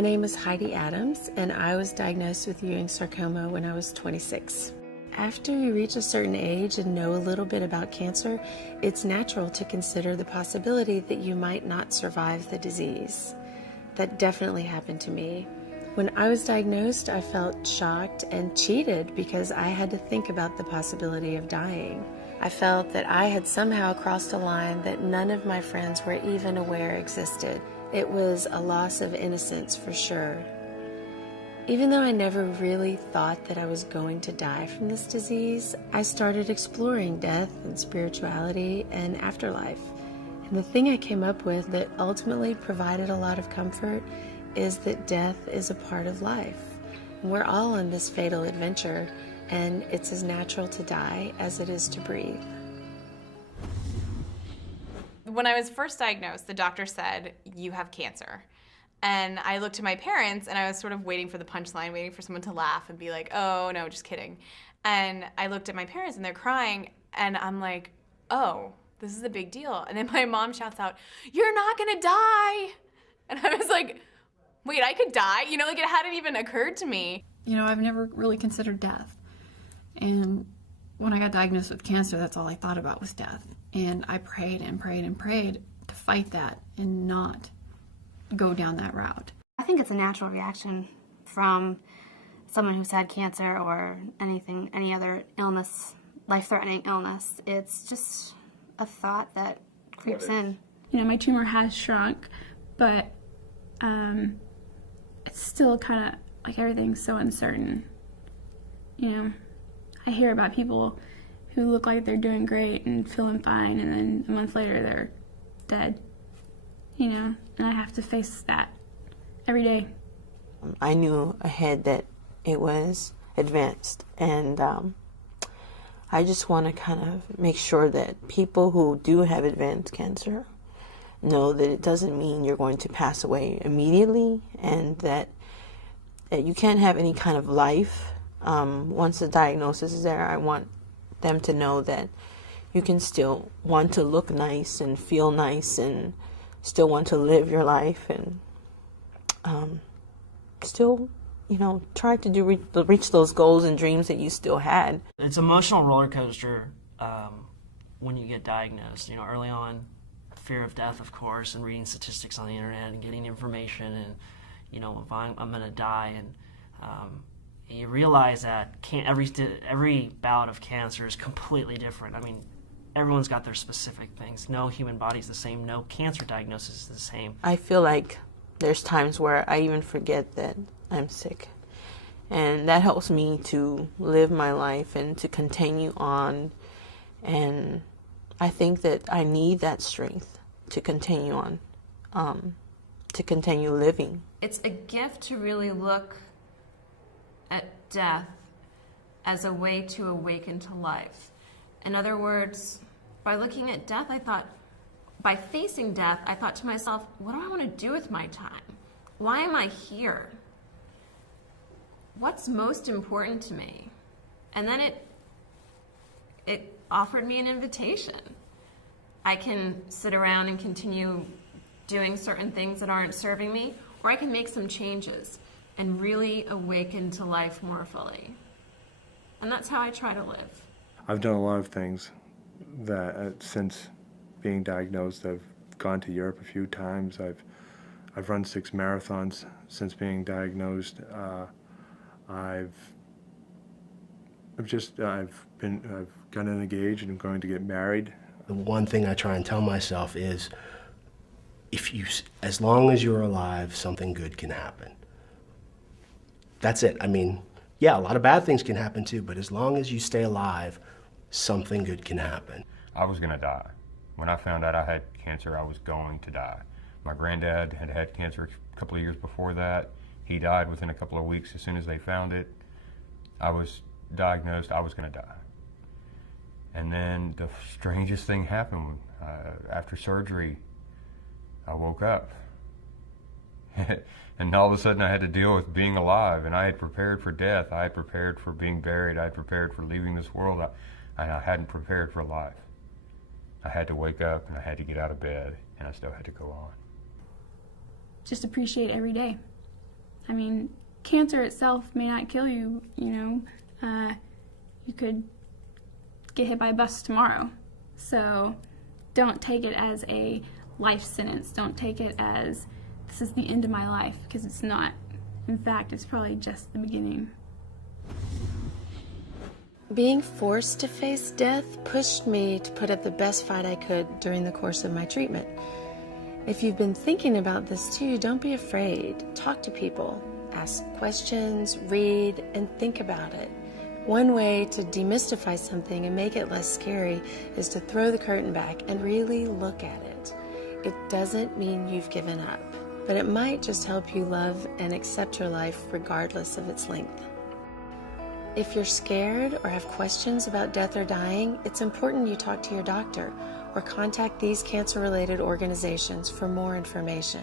My name is Heidi Adams, and I was diagnosed with Ewing sarcoma when I was 26. After you reach a certain age and know a little bit about cancer, it's natural to consider the possibility that you might not survive the disease. That definitely happened to me. When I was diagnosed, I felt shocked and cheated because I had to think about the possibility of dying. I felt that I had somehow crossed a line that none of my friends were even aware existed. It was a loss of innocence for sure. Even though I never really thought that I was going to die from this disease, I started exploring death and spirituality and afterlife. And the thing I came up with that ultimately provided a lot of comfort is that death is a part of life. We're all on this fatal adventure, and it's as natural to die as it is to breathe. When I was first diagnosed, the doctor said, "You have cancer." And I looked at my parents, and I was sort of waiting for the punchline, waiting for someone to laugh and be like, "Oh, no, just kidding." And I looked at my parents, and they're crying, and I'm like, "Oh, this is a big deal." And then my mom shouts out, "You're not gonna die!" And I was like, wait, I could die? You know, like it hadn't even occurred to me. You know, I've never really considered death. And when I got diagnosed with cancer, that's all I thought about was death. And I prayed and prayed and prayed to fight that and not go down that route. I think it's a natural reaction from someone who's had cancer or any other illness, life-threatening illness. It's just a thought that creeps in. You know, my tumor has shrunk, but it's still kind of like everything's so uncertain. You know, I hear about people who look like they're doing great and feeling fine, and then a month later they're dead. You know, and I have to face that every day. I knew ahead that it was advanced, and I just want to kind of make sure that people who do have advanced cancer know that it doesn't mean you're going to pass away immediately, and that you can't have any kind of life once the diagnosis is there. I want them to know that you can still want to look nice and feel nice and still want to live your life, and still, you know, try to reach those goals and dreams that you still had. It's an emotional roller coaster when you get diagnosed. You know, early on, fear of death, of course, and reading statistics on the internet and getting information, and you know, if I'm going to die, and you realize that every bout of cancer is completely different. I mean, everyone's got their specific things. No human body's the same. No cancer diagnosis is the same. I feel like there's times where I even forget that I'm sick. And that helps me to live my life and to continue on. And I think that I need that strength to continue on, to continue living. It's a gift to really look at death as a way to awaken to life. In other words, by looking at death, by facing death, I thought to myself, what do I want to do with my time? Why am I here? What's most important to me? And then it offered me an invitation. I can sit around and continue doing certain things that aren't serving me, or I can make some changes and really awaken to life more fully. And that's how I try to live. I've done a lot of things that since being diagnosed. I've gone to Europe a few times. I've run 6 marathons since being diagnosed. I've gotten engaged and I'm going to get married. The one thing I try and tell myself is, as long as you're alive, something good can happen. That's it. I mean, yeah, a lot of bad things can happen too, but as long as you stay alive, something good can happen. I was gonna die. When I found out I had cancer, I was going to die. My granddad had had cancer a couple of years before that. He died within a couple of weeks as soon as they found it. I was diagnosed, I was gonna die. And then the strangest thing happened. After surgery, I woke up. And all of a sudden I had to deal with being alive, and I had prepared for death. I had prepared for being buried. I had prepared for leaving this world, and I hadn't prepared for life. I had to wake up, and I had to get out of bed, and I still had to go on. Just appreciate every day. I mean, cancer itself may not kill you, you could get hit by a bus tomorrow. So don't take it as a life sentence. Don't take it as this is the end of my life, because it's not. In fact, it's probably just the beginning. Being forced to face death pushed me to put up the best fight I could during the course of my treatment. If you've been thinking about this too, don't be afraid. Talk to people. Ask questions, read, and think about it. One way to demystify something and make it less scary is to throw the curtain back and really look at it. It doesn't mean you've given up, but it might just help you love and accept your life regardless of its length. If you're scared or have questions about death or dying, it's important you talk to your doctor or contact these cancer-related organizations for more information.